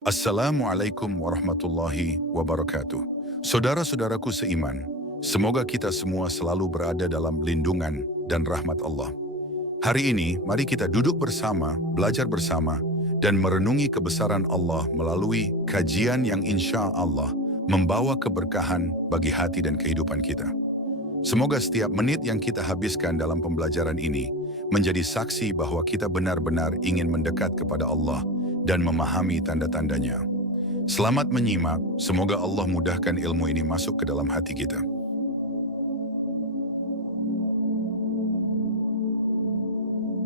Assalamualaikum warahmatullahi wabarakatuh. Saudara-saudaraku seiman, semoga kita semua selalu berada dalam lindungan dan rahmat Allah. Hari ini, mari kita duduk bersama, belajar bersama, dan merenungi kebesaran Allah melalui kajian yang insya Allah membawa keberkahan bagi hati dan kehidupan kita. Semoga setiap menit yang kita habiskan dalam pembelajaran ini menjadi saksi bahwa kita benar-benar ingin mendekat kepada Allah dan memahami tanda-tandanya. Selamat menyimak, semoga Allah mudahkan ilmu ini masuk ke dalam hati kita.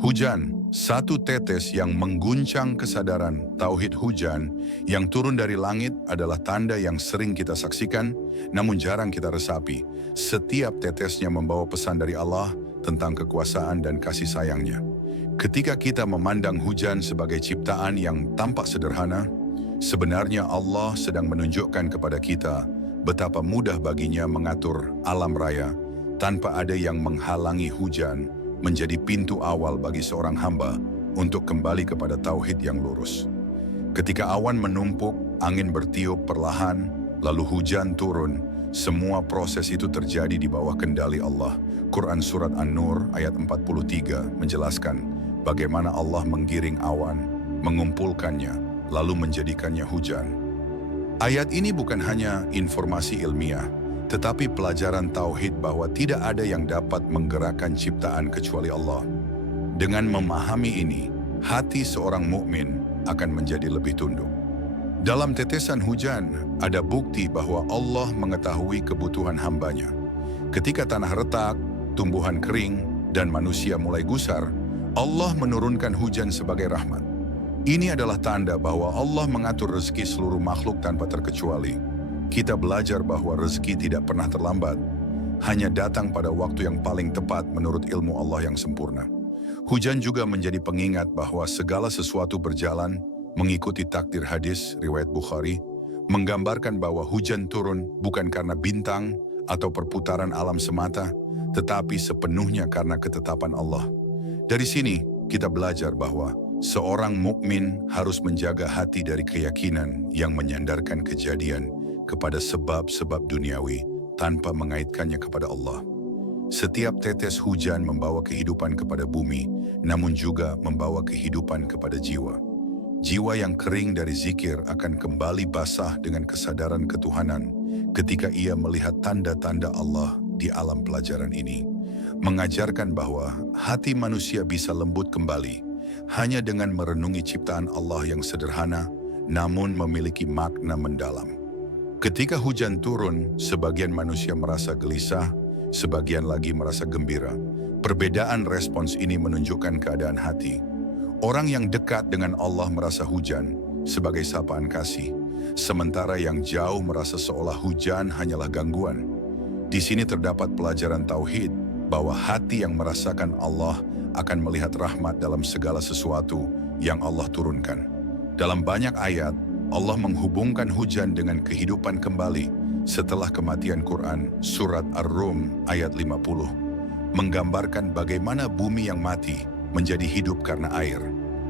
Hujan, satu tetes yang mengguncang kesadaran. Tauhid hujan yang turun dari langit adalah tanda yang sering kita saksikan, namun jarang kita resapi. Setiap tetesnya membawa pesan dari Allah tentang kekuasaan dan kasih sayangnya. Ketika kita memandang hujan sebagai ciptaan yang tampak sederhana, sebenarnya Allah sedang menunjukkan kepada kita betapa mudah baginya mengatur alam raya tanpa ada yang menghalangi. Hujan menjadi pintu awal bagi seorang hamba untuk kembali kepada tauhid yang lurus. Ketika awan menumpuk, angin bertiup perlahan, lalu hujan turun, semua proses itu terjadi di bawah kendali Allah. Quran Surat An-Nur ayat 43 menjelaskan bagaimana Allah menggiring awan, mengumpulkannya, lalu menjadikannya hujan. Ayat ini bukan hanya informasi ilmiah, tetapi pelajaran tauhid bahwa tidak ada yang dapat menggerakkan ciptaan kecuali Allah. Dengan memahami ini, hati seorang mukmin akan menjadi lebih tunduk. Dalam tetesan hujan, ada bukti bahwa Allah mengetahui kebutuhan hambanya. Ketika tanah retak, tumbuhan kering, dan manusia mulai gusar, Allah menurunkan hujan sebagai rahmat. Ini adalah tanda bahwa Allah mengatur rezeki seluruh makhluk tanpa terkecuali. Kita belajar bahwa rezeki tidak pernah terlambat, hanya datang pada waktu yang paling tepat menurut ilmu Allah yang sempurna. Hujan juga menjadi pengingat bahwa segala sesuatu berjalan mengikuti takdir. Hadis riwayat Bukhari menggambarkan bahwa hujan turun bukan karena bintang atau perputaran alam semata, tetapi sepenuhnya karena ketetapan Allah. Dari sini kita belajar bahwa seorang mukmin harus menjaga hati dari keyakinan yang menyandarkan kejadian kepada sebab-sebab duniawi tanpa mengaitkannya kepada Allah. Setiap tetes hujan membawa kehidupan kepada bumi, namun juga membawa kehidupan kepada jiwa. Jiwa yang kering dari zikir akan kembali basah dengan kesadaran ketuhanan ketika ia melihat tanda-tanda Allah di alam pelajaran ini. Mengajarkan bahwa hati manusia bisa lembut kembali hanya dengan merenungi ciptaan Allah yang sederhana namun memiliki makna mendalam. Ketika hujan turun, sebagian manusia merasa gelisah, sebagian lagi merasa gembira. Perbedaan respons ini menunjukkan keadaan hati. Orang yang dekat dengan Allah merasa hujan sebagai sapaan kasih, sementara yang jauh merasa seolah hujan hanyalah gangguan. Di sini terdapat pelajaran tauhid bahwa hati yang merasakan Allah akan melihat rahmat dalam segala sesuatu yang Allah turunkan. Dalam banyak ayat, Allah menghubungkan hujan dengan kehidupan kembali setelah kematian. Quran Surat Ar-Rum ayat 50 menggambarkan bagaimana bumi yang mati menjadi hidup karena air.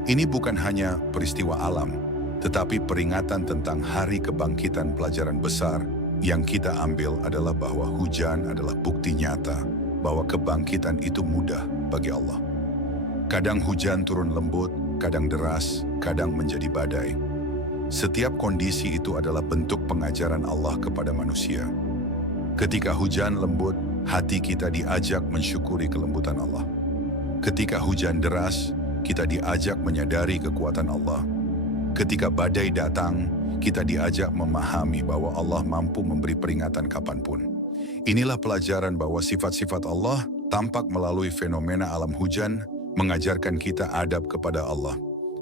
Ini bukan hanya peristiwa alam, tetapi peringatan tentang hari kebangkitan. Pelajaran besar yang kita ambil adalah bahwa hujan adalah bukti nyata bahwa kebangkitan itu mudah bagi Allah. Kadang hujan turun lembut, kadang deras, kadang menjadi badai. Setiap kondisi itu adalah bentuk pengajaran Allah kepada manusia. Ketika hujan lembut, hati kita diajak mensyukuri kelembutan Allah. Ketika hujan deras, kita diajak menyadari kekuatan Allah. Ketika badai datang, kita diajak memahami bahwa Allah mampu memberi peringatan kapanpun. Inilah pelajaran bahwa sifat-sifat Allah tampak melalui fenomena alam. Hujan mengajarkan kita adab kepada Allah.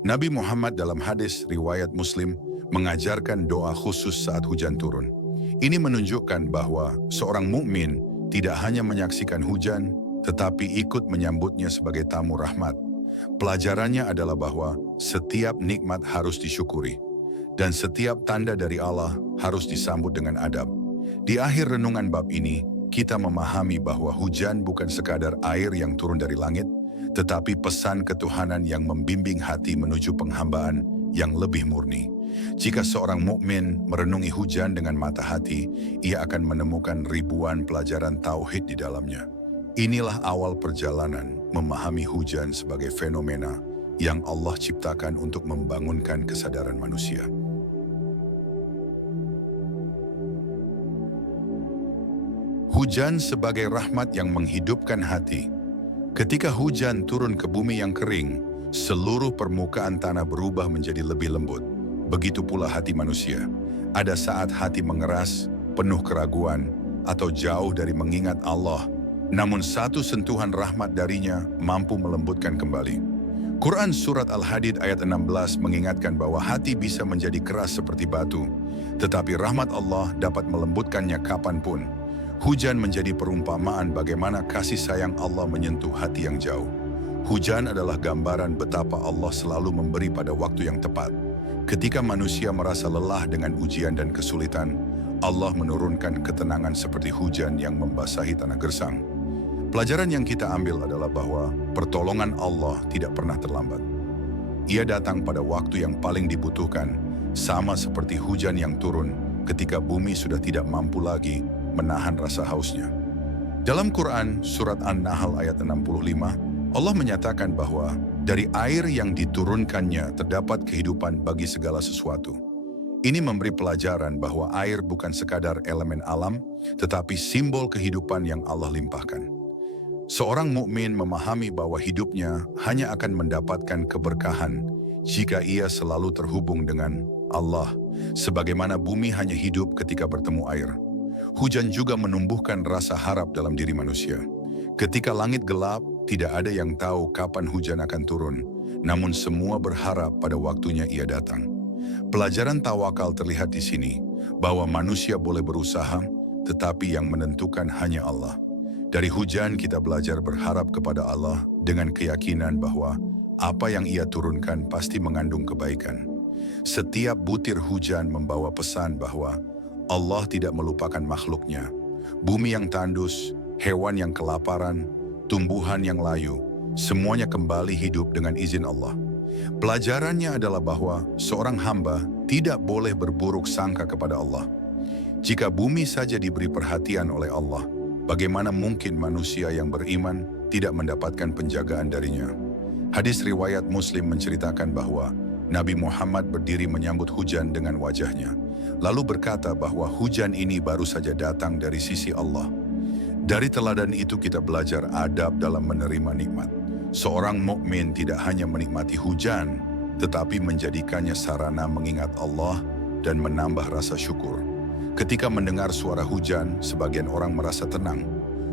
Nabi Muhammad dalam hadis riwayat Muslim mengajarkan doa khusus saat hujan turun. Ini menunjukkan bahwa seorang mukmin tidak hanya menyaksikan hujan, tetapi ikut menyambutnya sebagai tamu rahmat. Pelajarannya adalah bahwa setiap nikmat harus disyukuri, dan setiap tanda dari Allah harus disambut dengan adab. Di akhir renungan bab ini, kita memahami bahwa hujan bukan sekadar air yang turun dari langit, tetapi pesan ketuhanan yang membimbing hati menuju penghambaan yang lebih murni. Jika seorang mukmin merenungi hujan dengan mata hati, ia akan menemukan ribuan pelajaran tauhid di dalamnya. Inilah awal perjalanan memahami hujan sebagai fenomena yang Allah ciptakan untuk membangunkan kesadaran manusia. Hujan sebagai rahmat yang menghidupkan hati. Ketika hujan turun ke bumi yang kering, seluruh permukaan tanah berubah menjadi lebih lembut. Begitu pula hati manusia. Ada saat hati mengeras, penuh keraguan, atau jauh dari mengingat Allah. Namun satu sentuhan rahmat darinya mampu melembutkan kembali. Quran Surat Al-Hadid ayat 16 mengingatkan bahwa hati bisa menjadi keras seperti batu, tetapi rahmat Allah dapat melembutkannya kapanpun. Hujan menjadi perumpamaan bagaimana kasih sayang Allah menyentuh hati yang jauh. Hujan adalah gambaran betapa Allah selalu memberi pada waktu yang tepat. Ketika manusia merasa lelah dengan ujian dan kesulitan, Allah menurunkan ketenangan seperti hujan yang membasahi tanah gersang. Pelajaran yang kita ambil adalah bahwa pertolongan Allah tidak pernah terlambat. Ia datang pada waktu yang paling dibutuhkan, sama seperti hujan yang turun ketika bumi sudah tidak mampu lagi menahan rasa hausnya. Dalam Quran Surat An-Nahl ayat 65, Allah menyatakan bahwa dari air yang diturunkannya terdapat kehidupan bagi segala sesuatu. Ini memberi pelajaran bahwa air bukan sekadar elemen alam, tetapi simbol kehidupan yang Allah limpahkan. Seorang mukmin memahami bahwa hidupnya hanya akan mendapatkan keberkahan jika ia selalu terhubung dengan Allah, sebagaimana bumi hanya hidup ketika bertemu air. Hujan juga menumbuhkan rasa harap dalam diri manusia. Ketika langit gelap, tidak ada yang tahu kapan hujan akan turun, namun semua berharap pada waktunya ia datang. Pelajaran tawakal terlihat di sini, bahwa manusia boleh berusaha, tetapi yang menentukan hanya Allah. Dari hujan kita belajar berharap kepada Allah dengan keyakinan bahwa apa yang ia turunkan pasti mengandung kebaikan. Setiap butir hujan membawa pesan bahwa Allah tidak melupakan makhluknya. Bumi yang tandus, hewan yang kelaparan, tumbuhan yang layu, semuanya kembali hidup dengan izin Allah. Pelajarannya adalah bahwa seorang hamba tidak boleh berburuk sangka kepada Allah. Jika bumi saja diberi perhatian oleh Allah, bagaimana mungkin manusia yang beriman tidak mendapatkan penjagaan darinya? Hadis riwayat Muslim menceritakan bahwa Nabi Muhammad berdiri menyambut hujan dengan wajahnya, lalu berkata bahwa hujan ini baru saja datang dari sisi Allah. Dari teladan itu kita belajar adab dalam menerima nikmat. Seorang mukmin tidak hanya menikmati hujan, tetapi menjadikannya sarana mengingat Allah dan menambah rasa syukur. Ketika mendengar suara hujan, sebagian orang merasa tenang.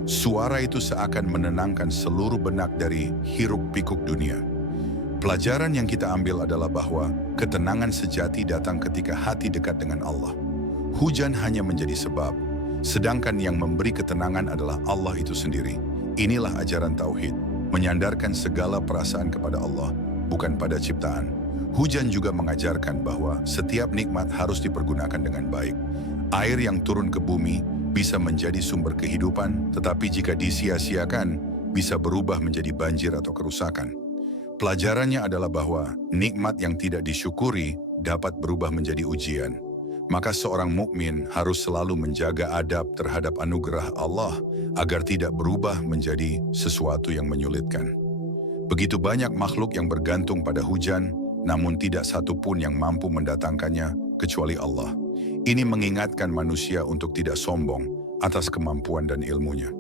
Suara itu seakan menenangkan seluruh benak dari hiruk-pikuk dunia. Pelajaran yang kita ambil adalah bahwa ketenangan sejati datang ketika hati dekat dengan Allah. Hujan hanya menjadi sebab, sedangkan yang memberi ketenangan adalah Allah itu sendiri. Inilah ajaran tauhid, menyandarkan segala perasaan kepada Allah, bukan pada ciptaan. Hujan juga mengajarkan bahwa setiap nikmat harus dipergunakan dengan baik. Air yang turun ke bumi bisa menjadi sumber kehidupan, tetapi jika disia-siakan, bisa berubah menjadi banjir atau kerusakan. Pelajarannya adalah bahwa nikmat yang tidak disyukuri dapat berubah menjadi ujian. Maka seorang mukmin harus selalu menjaga adab terhadap anugerah Allah agar tidak berubah menjadi sesuatu yang menyulitkan. Begitu banyak makhluk yang bergantung pada hujan, namun tidak satu pun yang mampu mendatangkannya kecuali Allah. Ini mengingatkan manusia untuk tidak sombong atas kemampuan dan ilmunya.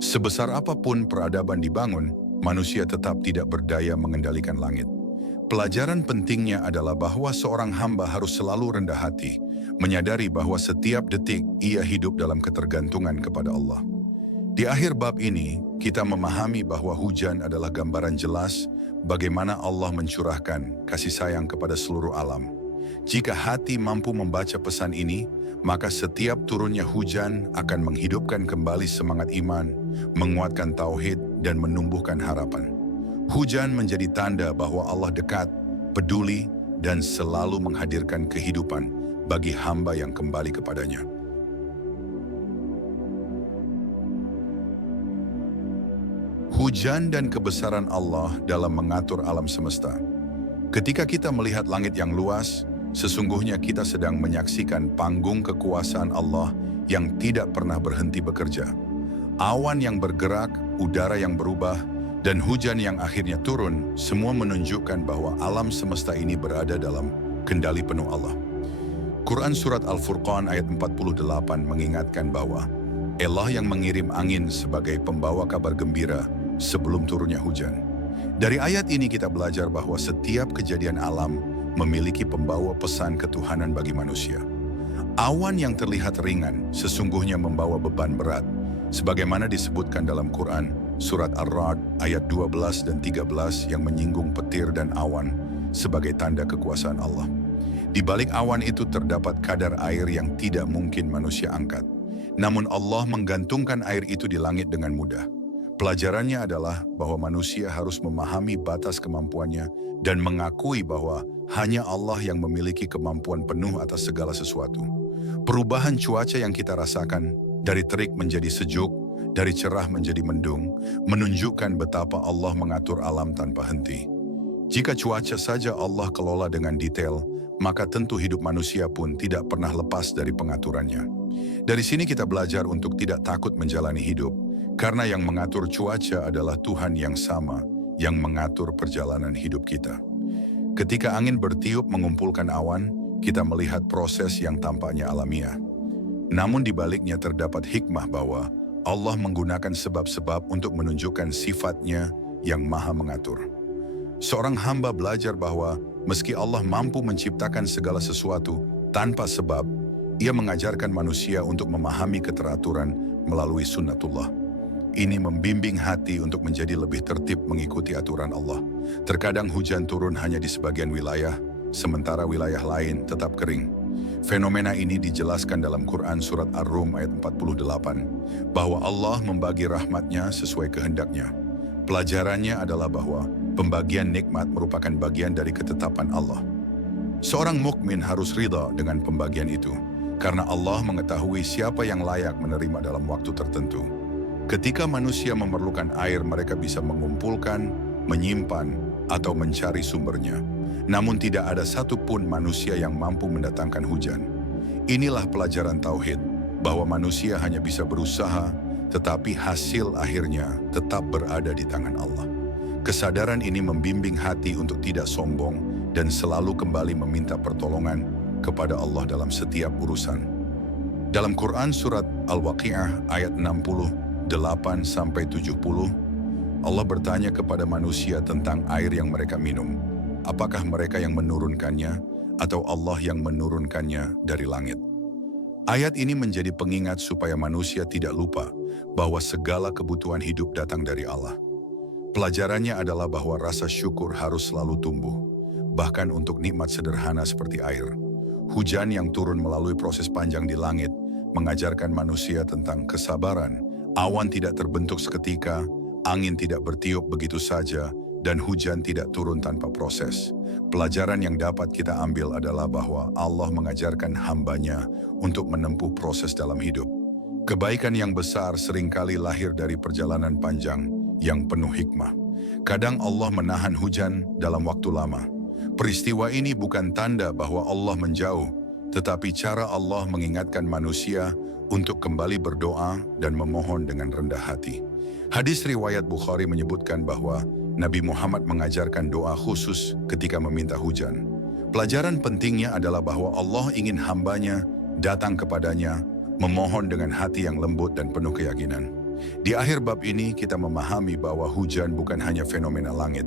Sebesar apapun peradaban dibangun, manusia tetap tidak berdaya mengendalikan langit. Pelajaran pentingnya adalah bahwa seorang hamba harus selalu rendah hati, menyadari bahwa setiap detik ia hidup dalam ketergantungan kepada Allah. Di akhir bab ini, kita memahami bahwa hujan adalah gambaran jelas bagaimana Allah mencurahkan kasih sayang kepada seluruh alam. Jika hati mampu membaca pesan ini, maka setiap turunnya hujan akan menghidupkan kembali semangat iman, menguatkan tauhid, dan menumbuhkan harapan. Hujan menjadi tanda bahwa Allah dekat, peduli, dan selalu menghadirkan kehidupan bagi hamba yang kembali kepadanya. Hujan dan kebesaran Allah dalam mengatur alam semesta. Ketika kita melihat langit yang luas, Sesungguhnya kita sedang menyaksikan panggung kekuasaan Allah yang tidak pernah berhenti bekerja. Awan yang bergerak, udara yang berubah, dan hujan yang akhirnya turun, semua menunjukkan bahwa alam semesta ini berada dalam kendali penuh Allah. Quran Surat Al-Furqan ayat 48 mengingatkan bahwa Allah yang mengirim angin sebagai pembawa kabar gembira sebelum turunnya hujan. Dari ayat ini kita belajar bahwa setiap kejadian alam memiliki pembawa pesan ketuhanan bagi manusia. Awan yang terlihat ringan sesungguhnya membawa beban berat, sebagaimana disebutkan dalam Quran Surat Ar-Ra'd ayat 12 dan 13 yang menyinggung petir dan awan sebagai tanda kekuasaan Allah. Di balik awan itu terdapat kadar air yang tidak mungkin manusia angkat. Namun Allah menggantungkan air itu di langit dengan mudah. Pelajarannya adalah bahwa manusia harus memahami batas kemampuannya dan mengakui bahwa hanya Allah yang memiliki kemampuan penuh atas segala sesuatu. Perubahan cuaca yang kita rasakan, dari terik menjadi sejuk, dari cerah menjadi mendung, menunjukkan betapa Allah mengatur alam tanpa henti. Jika cuaca saja Allah kelola dengan detail, maka tentu hidup manusia pun tidak pernah lepas dari pengaturannya. Dari sini kita belajar untuk tidak takut menjalani hidup, karena yang mengatur cuaca adalah Tuhan yang sama, yang mengatur perjalanan hidup kita. Ketika angin bertiup mengumpulkan awan, kita melihat proses yang tampaknya alamiah. Namun di baliknya terdapat hikmah bahwa Allah menggunakan sebab-sebab untuk menunjukkan sifatnya yang maha mengatur. Seorang hamba belajar bahwa meski Allah mampu menciptakan segala sesuatu tanpa sebab, Ia mengajarkan manusia untuk memahami keteraturan melalui sunnatullah. Ini membimbing hati untuk menjadi lebih tertib mengikuti aturan Allah. Terkadang hujan turun hanya di sebagian wilayah, sementara wilayah lain tetap kering. Fenomena ini dijelaskan dalam Quran Surat Ar-Rum ayat 48, bahwa Allah membagi rahmatnya sesuai kehendaknya. Pelajarannya adalah bahwa pembagian nikmat merupakan bagian dari ketetapan Allah. Seorang mukmin harus ridha dengan pembagian itu, karena Allah mengetahui siapa yang layak menerima dalam waktu tertentu. Ketika manusia memerlukan air, mereka bisa mengumpulkan, menyimpan, atau mencari sumbernya. Namun tidak ada satupun manusia yang mampu mendatangkan hujan. Inilah pelajaran tauhid, bahwa manusia hanya bisa berusaha, tetapi hasil akhirnya tetap berada di tangan Allah. Kesadaran ini membimbing hati untuk tidak sombong dan selalu kembali meminta pertolongan kepada Allah dalam setiap urusan. Dalam Quran Surat Al-Waqi'ah ayat 68-70, Allah bertanya kepada manusia tentang air yang mereka minum. Apakah mereka yang menurunkannya atau Allah yang menurunkannya dari langit? Ayat ini menjadi pengingat supaya manusia tidak lupa bahwa segala kebutuhan hidup datang dari Allah. Pelajarannya adalah bahwa rasa syukur harus selalu tumbuh, bahkan untuk nikmat sederhana seperti air. Hujan yang turun melalui proses panjang di langit mengajarkan manusia tentang kesabaran. Awan tidak terbentuk seketika, angin tidak bertiup begitu saja, dan hujan tidak turun tanpa proses. Pelajaran yang dapat kita ambil adalah bahwa Allah mengajarkan hamba-Nya untuk menempuh proses dalam hidup. Kebaikan yang besar seringkali lahir dari perjalanan panjang yang penuh hikmah. Kadang Allah menahan hujan dalam waktu lama. Peristiwa ini bukan tanda bahwa Allah menjauh, tetapi cara Allah mengingatkan manusia untuk kembali berdoa dan memohon dengan rendah hati. Hadis riwayat Bukhari menyebutkan bahwa Nabi Muhammad mengajarkan doa khusus ketika meminta hujan. Pelajaran pentingnya adalah bahwa Allah ingin hamba-Nya datang kepadanya, memohon dengan hati yang lembut dan penuh keyakinan. Di akhir bab ini kita memahami bahwa hujan bukan hanya fenomena langit,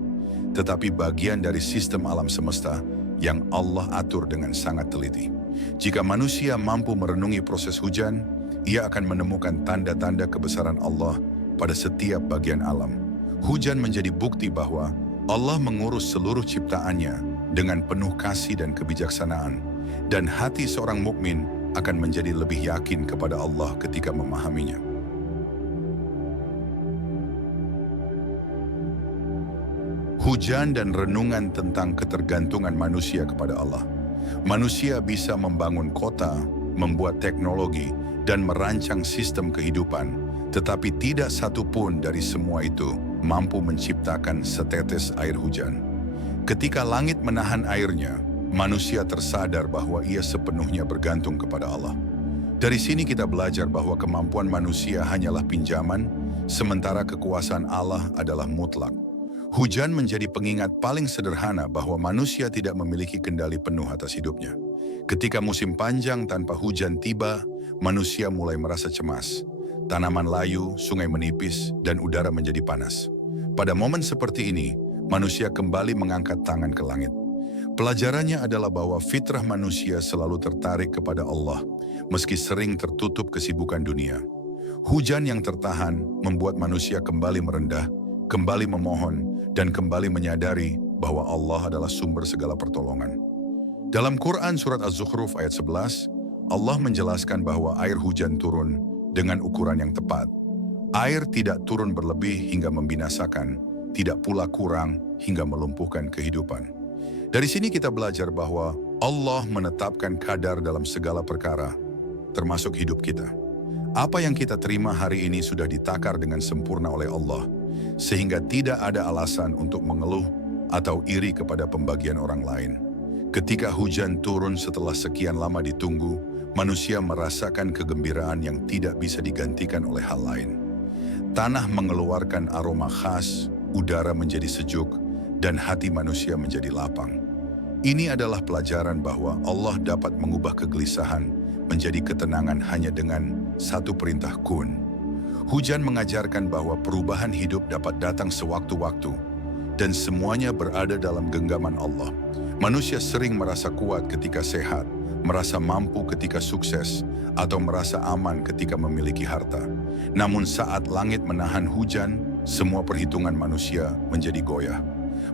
tetapi bagian dari sistem alam semesta yang Allah atur dengan sangat teliti. Jika manusia mampu merenungi proses hujan, ia akan menemukan tanda-tanda kebesaran Allah pada setiap bagian alam. Hujan menjadi bukti bahwa Allah mengurus seluruh ciptaannya dengan penuh kasih dan kebijaksanaan, dan hati seorang mukmin akan menjadi lebih yakin kepada Allah ketika memahaminya. Hujan dan renungan tentang ketergantungan manusia kepada Allah. Manusia bisa membangun kota, membuat teknologi, dan merancang sistem kehidupan, tetapi tidak satu pun dari semua itu mampu menciptakan setetes air hujan. Ketika langit menahan airnya, Manusia tersadar bahwa ia sepenuhnya bergantung kepada Allah. Dari sini kita belajar bahwa kemampuan manusia hanyalah pinjaman, sementara kekuasaan Allah adalah mutlak. Hujan menjadi pengingat paling sederhana bahwa manusia tidak memiliki kendali penuh atas hidupnya. Ketika musim panjang tanpa hujan tiba, manusia mulai merasa cemas. Tanaman layu, sungai menipis, dan udara menjadi panas. Pada momen seperti ini, manusia kembali mengangkat tangan ke langit. Pelajarannya adalah bahwa fitrah manusia selalu tertarik kepada Allah, meski sering tertutup kesibukan dunia. Hujan yang tertahan membuat manusia kembali merendah, kembali memohon, dan kembali menyadari bahwa Allah adalah sumber segala pertolongan. Dalam Quran Surat Az-Zukhruf ayat 11, Allah menjelaskan bahwa air hujan turun dengan ukuran yang tepat. Air tidak turun berlebih hingga membinasakan, tidak pula kurang hingga melumpuhkan kehidupan. Dari sini kita belajar bahwa Allah menetapkan kadar dalam segala perkara, termasuk hidup kita. Apa yang kita terima hari ini sudah ditakar dengan sempurna oleh Allah, sehingga tidak ada alasan untuk mengeluh atau iri kepada pembagian orang lain. Ketika hujan turun setelah sekian lama ditunggu, manusia merasakan kegembiraan yang tidak bisa digantikan oleh hal lain. Tanah mengeluarkan aroma khas, udara menjadi sejuk, dan hati manusia menjadi lapang. Ini adalah pelajaran bahwa Allah dapat mengubah kegelisahan menjadi ketenangan hanya dengan satu perintah kun. Hujan mengajarkan bahwa perubahan hidup dapat datang sewaktu-waktu, dan semuanya berada dalam genggaman Allah. Manusia sering merasa kuat ketika sehat, merasa mampu ketika sukses, atau merasa aman ketika memiliki harta. Namun saat langit menahan hujan, semua perhitungan manusia menjadi goyah.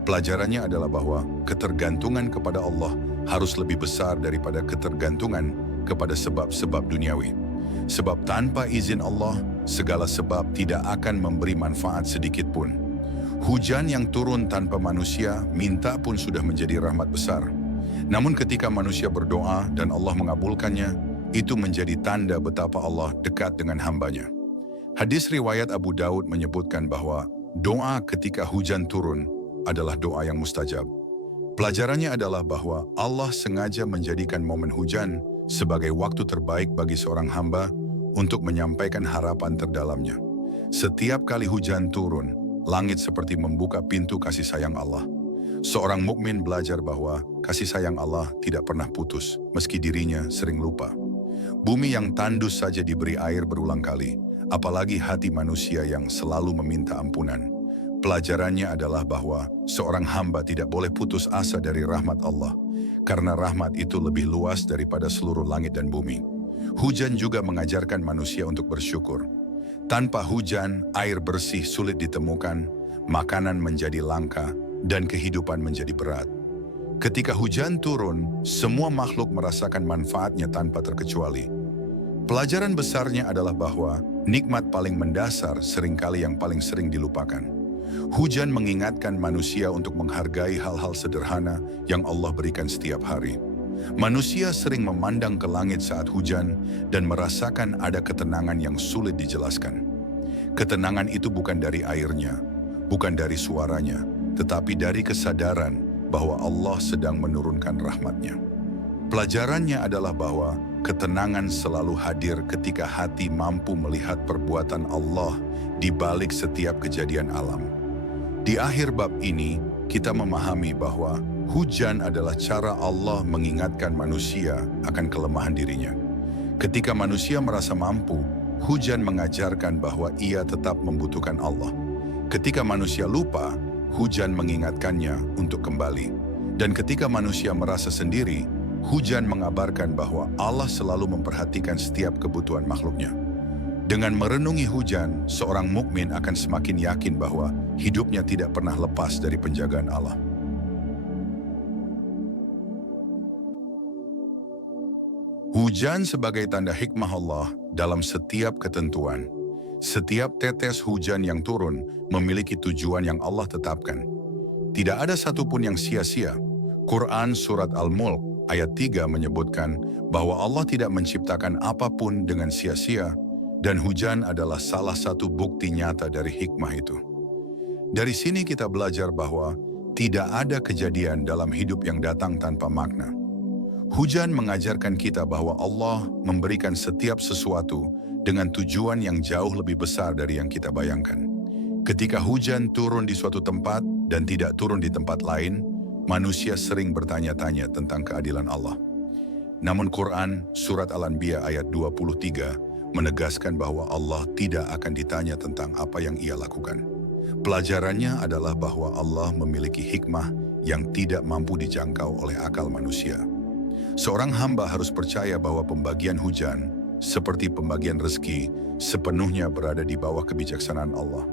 Pelajarannya adalah bahwa ketergantungan kepada Allah harus lebih besar daripada ketergantungan kepada sebab-sebab duniawi. Sebab tanpa izin Allah, segala sebab tidak akan memberi manfaat sedikit pun. Hujan yang turun tanpa manusia minta pun sudah menjadi rahmat besar. Namun ketika manusia berdoa dan Allah mengabulkannya, itu menjadi tanda betapa Allah dekat dengan hambanya. Hadis riwayat Abu Daud menyebutkan bahwa doa ketika hujan turun adalah doa yang mustajab. Pelajarannya adalah bahwa Allah sengaja menjadikan momen hujan sebagai waktu terbaik bagi seorang hamba untuk menyampaikan harapan terdalamnya. Setiap kali hujan turun, langit seperti membuka pintu kasih sayang Allah. Seorang mukmin belajar bahwa kasih sayang Allah tidak pernah putus, meski dirinya sering lupa. Bumi yang tandus saja diberi air berulang kali, apalagi hati manusia yang selalu meminta ampunan. Pelajarannya adalah bahwa seorang hamba tidak boleh putus asa dari rahmat Allah, karena rahmat itu lebih luas daripada seluruh langit dan bumi. Hujan juga mengajarkan manusia untuk bersyukur. Tanpa hujan, air bersih sulit ditemukan, makanan menjadi langka, dan kehidupan menjadi berat. Ketika hujan turun, semua makhluk merasakan manfaatnya tanpa terkecuali. Pelajaran besarnya adalah bahwa nikmat paling mendasar seringkali yang paling sering dilupakan. Hujan mengingatkan manusia untuk menghargai hal-hal sederhana yang Allah berikan setiap hari. Manusia sering memandang ke langit saat hujan dan merasakan ada ketenangan yang sulit dijelaskan. Ketenangan itu bukan dari airnya, bukan dari suaranya, tetapi dari kesadaran bahwa Allah sedang menurunkan rahmat-Nya. Pelajarannya adalah bahwa ketenangan selalu hadir ketika hati mampu melihat perbuatan Allah di balik setiap kejadian alam. Di akhir bab ini, kita memahami bahwa hujan adalah cara Allah mengingatkan manusia akan kelemahan dirinya. Ketika manusia merasa mampu, hujan mengajarkan bahwa ia tetap membutuhkan Allah. Ketika manusia lupa, hujan mengingatkannya untuk kembali. Dan ketika manusia merasa sendiri, hujan mengabarkan bahwa Allah selalu memperhatikan setiap kebutuhan makhluknya. Dengan merenungi hujan, seorang mukmin akan semakin yakin bahwa hidupnya tidak pernah lepas dari penjagaan Allah. Hujan sebagai tanda hikmah Allah dalam setiap ketentuan. Setiap tetes hujan yang turun memiliki tujuan yang Allah tetapkan. Tidak ada satupun yang sia-sia. Quran Surat Al-Mulk ayat 3 menyebutkan bahwa Allah tidak menciptakan apapun dengan sia-sia, dan hujan adalah salah satu bukti nyata dari hikmah itu. Dari sini kita belajar bahwa Tidak ada kejadian dalam hidup yang datang tanpa makna. Hujan mengajarkan kita bahwa Allah memberikan setiap sesuatu dengan tujuan yang jauh lebih besar dari yang kita bayangkan. Ketika hujan turun di suatu tempat dan tidak turun di tempat lain, manusia sering bertanya-tanya tentang keadilan Allah. Namun Quran Surat Al-Anbiya ayat 23 menegaskan bahwa Allah tidak akan ditanya tentang apa yang ia lakukan. Pelajarannya adalah bahwa Allah memiliki hikmah yang tidak mampu dijangkau oleh akal manusia. Seorang hamba harus percaya bahwa pembagian hujan, seperti pembagian rezeki, sepenuhnya berada di bawah kebijaksanaan Allah.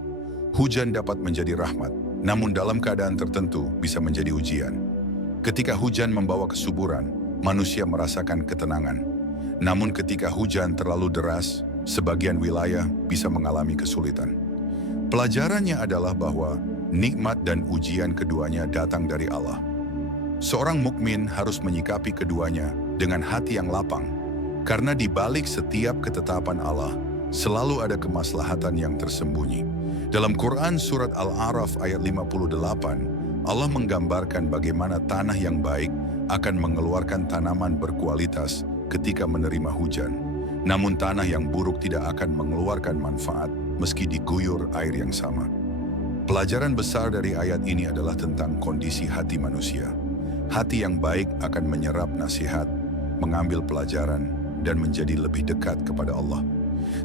Hujan dapat menjadi rahmat, namun dalam keadaan tertentu bisa menjadi ujian. Ketika hujan membawa kesuburan, manusia merasakan ketenangan. Namun ketika hujan terlalu deras, sebagian wilayah bisa mengalami kesulitan. Pelajarannya adalah bahwa nikmat dan ujian keduanya datang dari Allah. Seorang mukmin harus menyikapi keduanya dengan hati yang lapang, karena di balik setiap ketetapan Allah, selalu ada kemaslahatan yang tersembunyi. Dalam Quran Surat Al-A'raf ayat 58, Allah menggambarkan bagaimana tanah yang baik akan mengeluarkan tanaman berkualitas ketika menerima hujan. Namun tanah yang buruk tidak akan mengeluarkan manfaat meski diguyur air yang sama. Pelajaran besar dari ayat ini adalah tentang kondisi hati manusia. Hati yang baik akan menyerap nasihat, mengambil pelajaran, dan menjadi lebih dekat kepada Allah.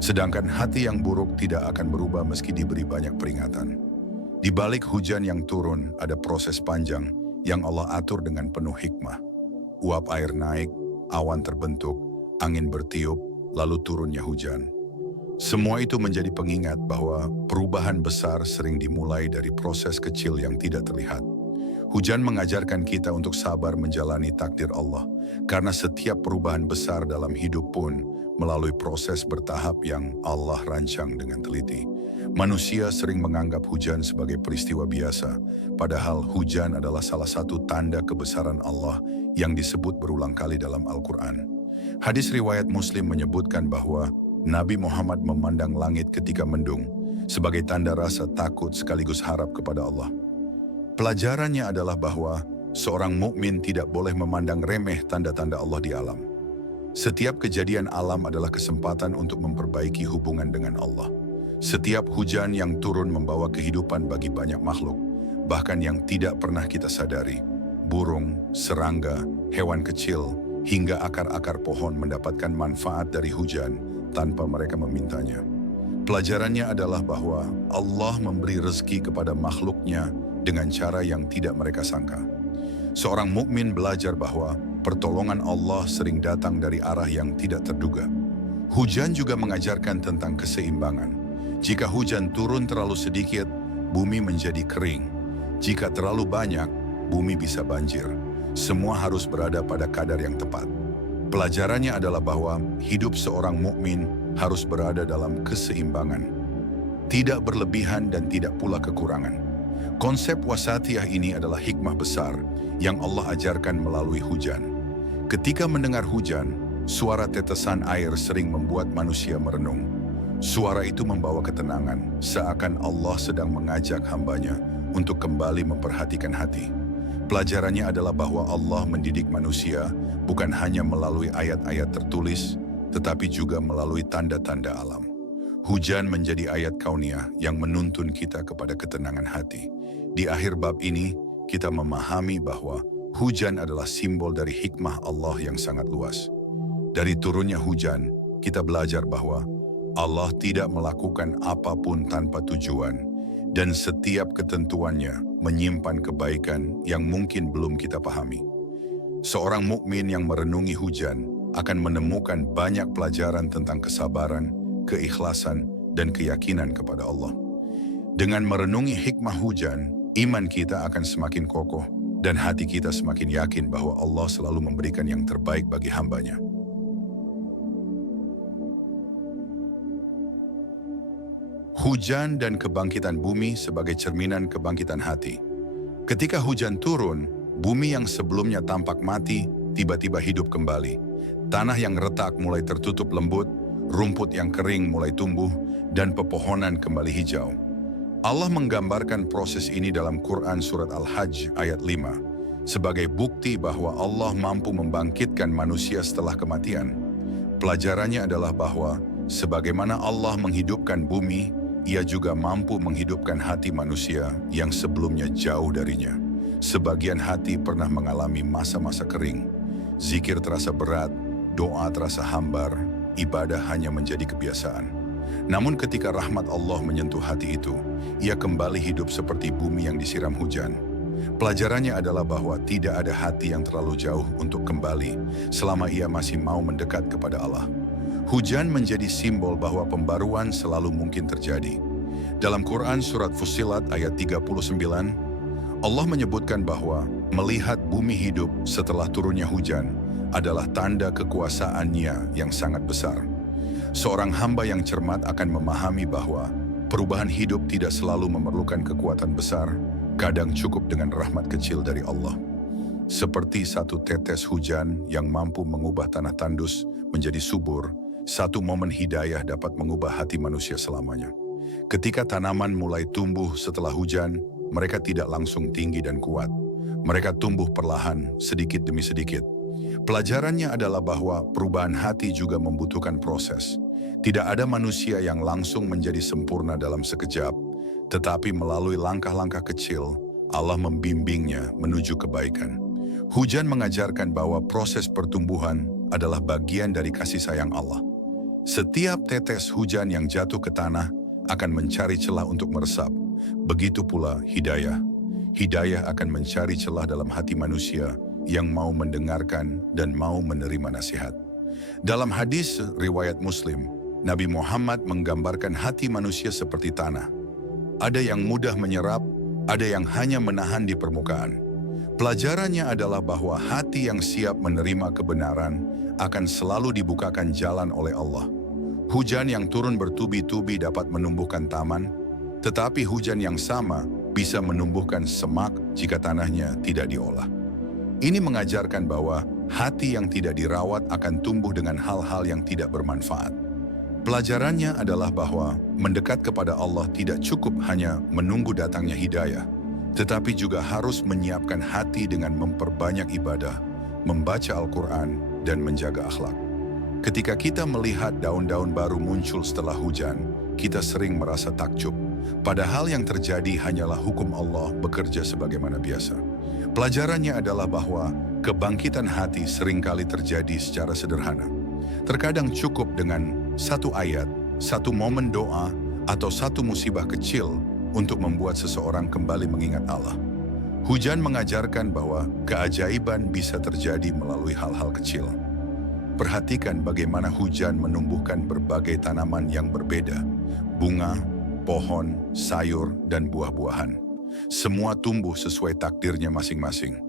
Sedangkan hati yang buruk tidak akan berubah meski diberi banyak peringatan. Di balik hujan yang turun ada proses panjang yang Allah atur dengan penuh hikmah. Uap air naik, awan terbentuk, angin bertiup, lalu turunnya hujan. Semua itu menjadi pengingat bahwa perubahan besar sering dimulai dari proses kecil yang tidak terlihat. Hujan mengajarkan kita untuk sabar menjalani takdir Allah, karena setiap perubahan besar dalam hidup pun melalui proses bertahap yang Allah rancang dengan teliti. Manusia sering menganggap hujan sebagai peristiwa biasa, padahal hujan adalah salah satu tanda kebesaran Allah yang disebut berulang kali dalam Al-Quran. Hadis riwayat Muslim menyebutkan bahwa Nabi Muhammad memandang langit ketika mendung sebagai tanda rasa takut sekaligus harap kepada Allah. Pelajarannya adalah bahwa seorang mukmin tidak boleh memandang remeh tanda-tanda Allah di alam. Setiap kejadian alam adalah kesempatan untuk memperbaiki hubungan dengan Allah. Setiap hujan yang turun membawa kehidupan bagi banyak makhluk, bahkan yang tidak pernah kita sadari. Burung, serangga, hewan kecil, hingga akar-akar pohon mendapatkan manfaat dari hujan tanpa mereka memintanya. Pelajarannya adalah bahwa Allah memberi rezeki kepada makhluknya dengan cara yang tidak mereka sangka. Seorang mukmin belajar bahwa pertolongan Allah sering datang dari arah yang tidak terduga. Hujan juga mengajarkan tentang keseimbangan. Jika hujan turun terlalu sedikit, bumi menjadi kering. Jika terlalu banyak, bumi bisa banjir. Semua harus berada pada kadar yang tepat. Pelajarannya adalah bahwa hidup seorang mukmin harus berada dalam keseimbangan. Tidak berlebihan dan tidak pula kekurangan. Konsep wasatiyah ini adalah hikmah besar yang Allah ajarkan melalui hujan. Ketika mendengar hujan, suara tetesan air sering membuat manusia merenung. Suara itu membawa ketenangan, seakan Allah sedang mengajak hambanya untuk kembali memperhatikan hati. Pelajarannya adalah bahwa Allah mendidik manusia bukan hanya melalui ayat-ayat tertulis, tetapi juga melalui tanda-tanda alam. Hujan menjadi ayat kauniyah yang menuntun kita kepada ketenangan hati. Di akhir bab ini, kita memahami bahwa hujan adalah simbol dari hikmah Allah yang sangat luas. Dari turunnya hujan, kita belajar bahwa Allah tidak melakukan apapun tanpa tujuan, dan setiap ketentuannya menyimpan kebaikan yang mungkin belum kita pahami. Seorang mukmin yang merenungi hujan akan menemukan banyak pelajaran tentang kesabaran, keikhlasan, dan keyakinan kepada Allah. Dengan merenungi hikmah hujan, iman kita akan semakin kokoh dan hati kita semakin yakin bahwa Allah selalu memberikan yang terbaik bagi hambanya. Hujan dan kebangkitan bumi sebagai cerminan kebangkitan hati. Ketika hujan turun, bumi yang sebelumnya tampak mati tiba-tiba hidup kembali. Tanah yang retak mulai tertutup lembut, rumput yang kering mulai tumbuh, dan pepohonan kembali hijau. Allah menggambarkan proses ini dalam Quran Surat Al-Hajj ayat 5 sebagai bukti bahwa Allah mampu membangkitkan manusia setelah kematian. Pelajarannya adalah bahwa sebagaimana Allah menghidupkan bumi, Ia juga mampu menghidupkan hati manusia yang sebelumnya jauh darinya. Sebagian hati pernah mengalami masa-masa kering. Zikir terasa berat, doa terasa hambar, ibadah hanya menjadi kebiasaan. Namun ketika rahmat Allah menyentuh hati itu, ia kembali hidup seperti bumi yang disiram hujan. Pelajarannya adalah bahwa tidak ada hati yang terlalu jauh untuk kembali selama ia masih mau mendekat kepada Allah. Hujan menjadi simbol bahwa pembaruan selalu mungkin terjadi. Dalam Quran Surat Fussilat ayat 39, Allah menyebutkan bahwa melihat bumi hidup setelah turunnya hujan adalah tanda kekuasaannya yang sangat besar. Seorang hamba yang cermat akan memahami bahwa perubahan hidup tidak selalu memerlukan kekuatan besar, kadang cukup dengan rahmat kecil dari Allah. Seperti satu tetes hujan yang mampu mengubah tanah tandus menjadi subur, satu momen hidayah dapat mengubah hati manusia selamanya. Ketika tanaman mulai tumbuh setelah hujan, mereka tidak langsung tinggi dan kuat. Mereka tumbuh perlahan, sedikit demi sedikit. Pelajarannya adalah bahwa perubahan hati juga membutuhkan proses. Tidak ada manusia yang langsung menjadi sempurna dalam sekejap, tetapi melalui langkah-langkah kecil, Allah membimbingnya menuju kebaikan. Hujan mengajarkan bahwa proses pertumbuhan adalah bagian dari kasih sayang Allah. Setiap tetes hujan yang jatuh ke tanah akan mencari celah untuk meresap. Begitu pula hidayah. Hidayah akan mencari celah dalam hati manusia yang mau mendengarkan dan mau menerima nasihat. Dalam hadis riwayat Muslim, Nabi Muhammad menggambarkan hati manusia seperti tanah. Ada yang mudah menyerap, ada yang hanya menahan di permukaan. Pelajarannya adalah bahwa hati yang siap menerima kebenaran akan selalu dibukakan jalan oleh Allah. Hujan yang turun bertubi-tubi dapat menumbuhkan taman, tetapi hujan yang sama bisa menumbuhkan semak jika tanahnya tidak diolah. Ini mengajarkan bahwa hati yang tidak dirawat akan tumbuh dengan hal-hal yang tidak bermanfaat. Pelajarannya adalah bahwa mendekat kepada Allah tidak cukup hanya menunggu datangnya hidayah, tetapi juga harus menyiapkan hati dengan memperbanyak ibadah, membaca Al-Quran, dan menjaga akhlak. Ketika kita melihat daun-daun baru muncul setelah hujan, kita sering merasa takjub. Padahal yang terjadi hanyalah hukum Allah bekerja sebagaimana biasa. Pelajarannya adalah bahwa kebangkitan hati seringkali terjadi secara sederhana. Terkadang cukup dengan satu ayat, satu momen doa, atau satu musibah kecil untuk membuat seseorang kembali mengingat Allah. Hujan mengajarkan bahwa keajaiban bisa terjadi melalui hal-hal kecil. Perhatikan bagaimana hujan menumbuhkan berbagai tanaman yang berbeda, bunga, pohon, sayur, dan buah-buahan. Semua tumbuh sesuai takdirnya masing-masing.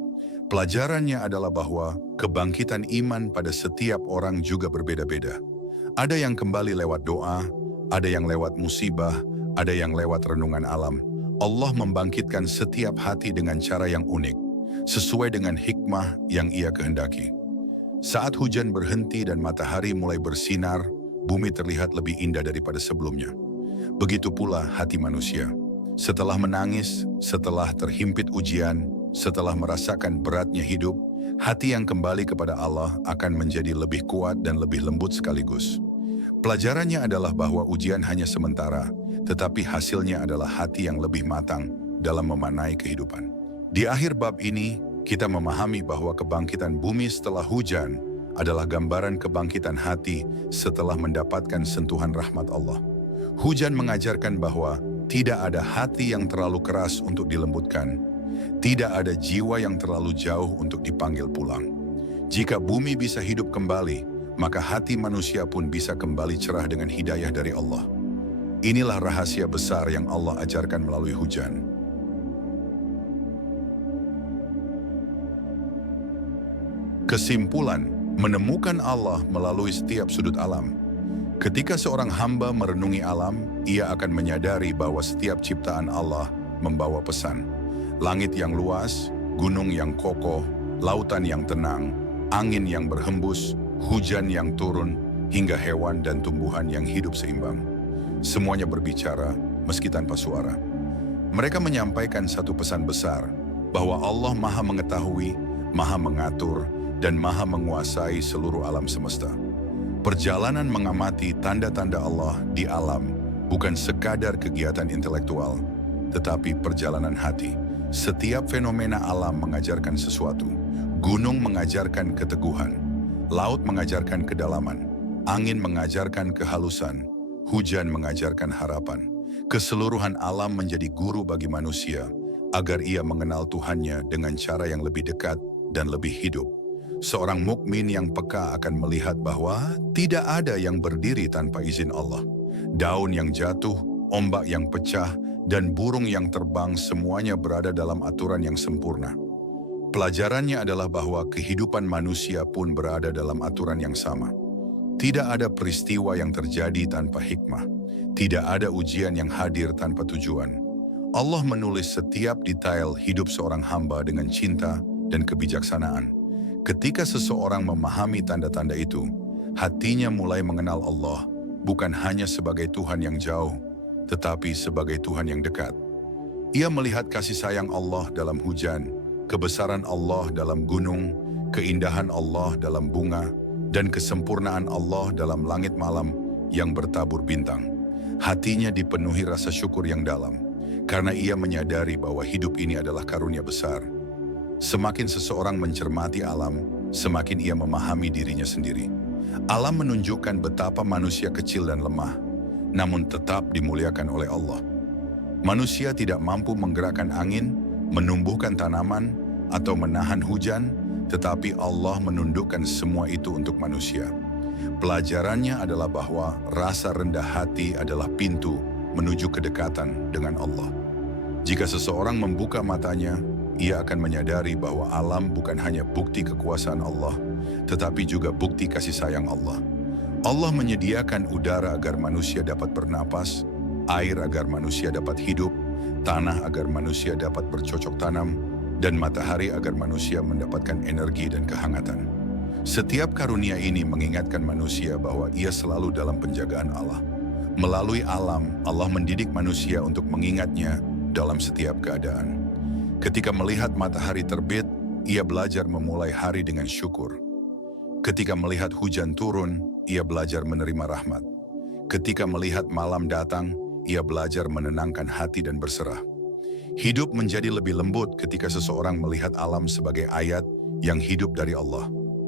Pelajarannya adalah bahwa kebangkitan iman pada setiap orang juga berbeda-beda. Ada yang kembali lewat doa, ada yang lewat musibah, ada yang lewat renungan alam. Allah membangkitkan setiap hati dengan cara yang unik, sesuai dengan hikmah yang Ia kehendaki. Saat hujan berhenti dan matahari mulai bersinar, bumi terlihat lebih indah daripada sebelumnya. Begitu pula hati manusia. Setelah menangis, setelah terhimpit ujian, setelah merasakan beratnya hidup, hati yang kembali kepada Allah akan menjadi lebih kuat dan lebih lembut sekaligus. Pelajarannya adalah bahwa ujian hanya sementara, tetapi hasilnya adalah hati yang lebih matang dalam memanai kehidupan. Di akhir bab ini, kita memahami bahwa kebangkitan bumi setelah hujan adalah gambaran kebangkitan hati setelah mendapatkan sentuhan rahmat Allah. Hujan mengajarkan bahwa tidak ada hati yang terlalu keras untuk dilembutkan. Tidak ada jiwa yang terlalu jauh untuk dipanggil pulang. Jika bumi bisa hidup kembali, maka hati manusia pun bisa kembali cerah dengan hidayah dari Allah. Inilah rahasia besar yang Allah ajarkan melalui hujan. Kesimpulan, menemukan Allah melalui setiap sudut alam. Ketika seorang hamba merenungi alam, ia akan menyadari bahwa setiap ciptaan Allah membawa pesan. Langit yang luas, gunung yang kokoh, lautan yang tenang, angin yang berhembus, hujan yang turun, hingga hewan dan tumbuhan yang hidup seimbang. Semuanya berbicara, meski tanpa suara. Mereka menyampaikan satu pesan besar, bahwa Allah Maha Mengetahui, Maha Mengatur, dan Maha Menguasai seluruh alam semesta. Perjalanan mengamati tanda-tanda Allah di alam bukan sekadar kegiatan intelektual, tetapi perjalanan hati. Setiap fenomena alam mengajarkan sesuatu. Gunung mengajarkan keteguhan, laut mengajarkan kedalaman, angin mengajarkan kehalusan, hujan mengajarkan harapan. Keseluruhan alam menjadi guru bagi manusia agar ia mengenal Tuhannya dengan cara yang lebih dekat dan lebih hidup. Seorang mukmin yang peka akan melihat bahwa tidak ada yang berdiri tanpa izin Allah. Daun yang jatuh, ombak yang pecah, dan burung yang terbang semuanya berada dalam aturan yang sempurna. Pelajarannya adalah bahwa kehidupan manusia pun berada dalam aturan yang sama. Tidak ada peristiwa yang terjadi tanpa hikmah. Tidak ada ujian yang hadir tanpa tujuan. Allah menulis setiap detail hidup seorang hamba dengan cinta dan kebijaksanaan. Ketika seseorang memahami tanda-tanda itu, hatinya mulai mengenal Allah bukan hanya sebagai Tuhan yang jauh, tetapi sebagai Tuhan yang dekat. Ia melihat kasih sayang Allah dalam hujan, kebesaran Allah dalam gunung, keindahan Allah dalam bunga, dan kesempurnaan Allah dalam langit malam yang bertabur bintang. Hatinya dipenuhi rasa syukur yang dalam, karena ia menyadari bahwa hidup ini adalah karunia besar. Semakin seseorang mencermati alam, semakin ia memahami dirinya sendiri. Alam menunjukkan betapa manusia kecil dan lemah, namun tetap dimuliakan oleh Allah. Manusia tidak mampu menggerakkan angin, menumbuhkan tanaman, atau menahan hujan, tetapi Allah menundukkan semua itu untuk manusia. Pelajarannya adalah bahwa rasa rendah hati adalah pintu menuju kedekatan dengan Allah. Jika seseorang membuka matanya, ia akan menyadari bahwa alam bukan hanya bukti kekuasaan Allah, tetapi juga bukti kasih sayang Allah. Allah menyediakan udara agar manusia dapat bernapas, air agar manusia dapat hidup, tanah agar manusia dapat bercocok tanam, dan matahari agar manusia mendapatkan energi dan kehangatan. Setiap karunia ini mengingatkan manusia bahwa ia selalu dalam penjagaan Allah. Melalui alam, Allah mendidik manusia untuk mengingatnya dalam setiap keadaan. Ketika melihat matahari terbit, ia belajar memulai hari dengan syukur. Ketika melihat hujan turun, ia belajar menerima rahmat. Ketika melihat malam datang, ia belajar menenangkan hati dan berserah. Hidup menjadi lebih lembut ketika seseorang melihat alam sebagai ayat yang hidup dari Allah.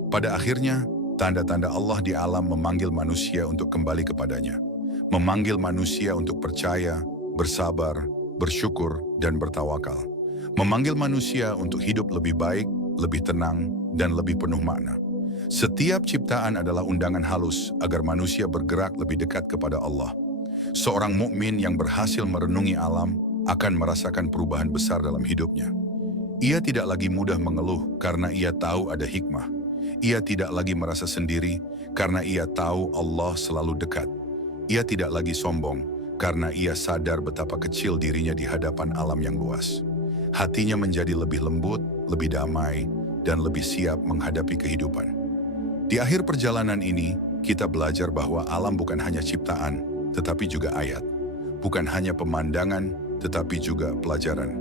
Pada akhirnya, tanda-tanda Allah di alam memanggil manusia untuk kembali kepadanya. Memanggil manusia untuk percaya, bersabar, bersyukur, dan bertawakal. Memanggil manusia untuk hidup lebih baik, lebih tenang, dan lebih penuh makna. Setiap ciptaan adalah undangan halus agar manusia bergerak lebih dekat kepada Allah. Seorang mukmin yang berhasil merenungi alam akan merasakan perubahan besar dalam hidupnya. Ia tidak lagi mudah mengeluh karena ia tahu ada hikmah. Ia tidak lagi merasa sendiri karena ia tahu Allah selalu dekat. Ia tidak lagi sombong karena ia sadar betapa kecil dirinya di hadapan alam yang luas. Hatinya menjadi lebih lembut, lebih damai, dan lebih siap menghadapi kehidupan. Di akhir perjalanan ini, kita belajar bahwa alam bukan hanya ciptaan, tetapi juga ayat. Bukan hanya pemandangan, tetapi juga pelajaran.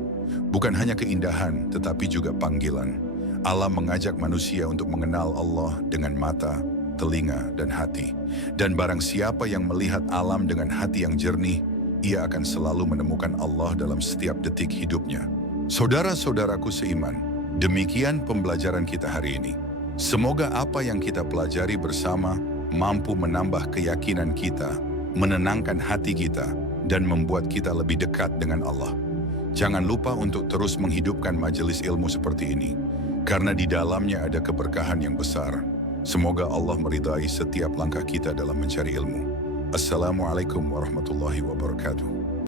Bukan hanya keindahan, tetapi juga panggilan. Alam mengajak manusia untuk mengenal Allah dengan mata, telinga, dan hati. Dan barang siapa yang melihat alam dengan hati yang jernih, ia akan selalu menemukan Allah dalam setiap detik hidupnya. Saudara-saudaraku seiman, demikian pembelajaran kita hari ini. Semoga apa yang kita pelajari bersama mampu menambah keyakinan kita, menenangkan hati kita, dan membuat kita lebih dekat dengan Allah. Jangan lupa untuk terus menghidupkan majelis ilmu seperti ini, karena di dalamnya ada keberkahan yang besar. Semoga Allah meridai setiap langkah kita dalam mencari ilmu. Assalamualaikum warahmatullahi wabarakatuh.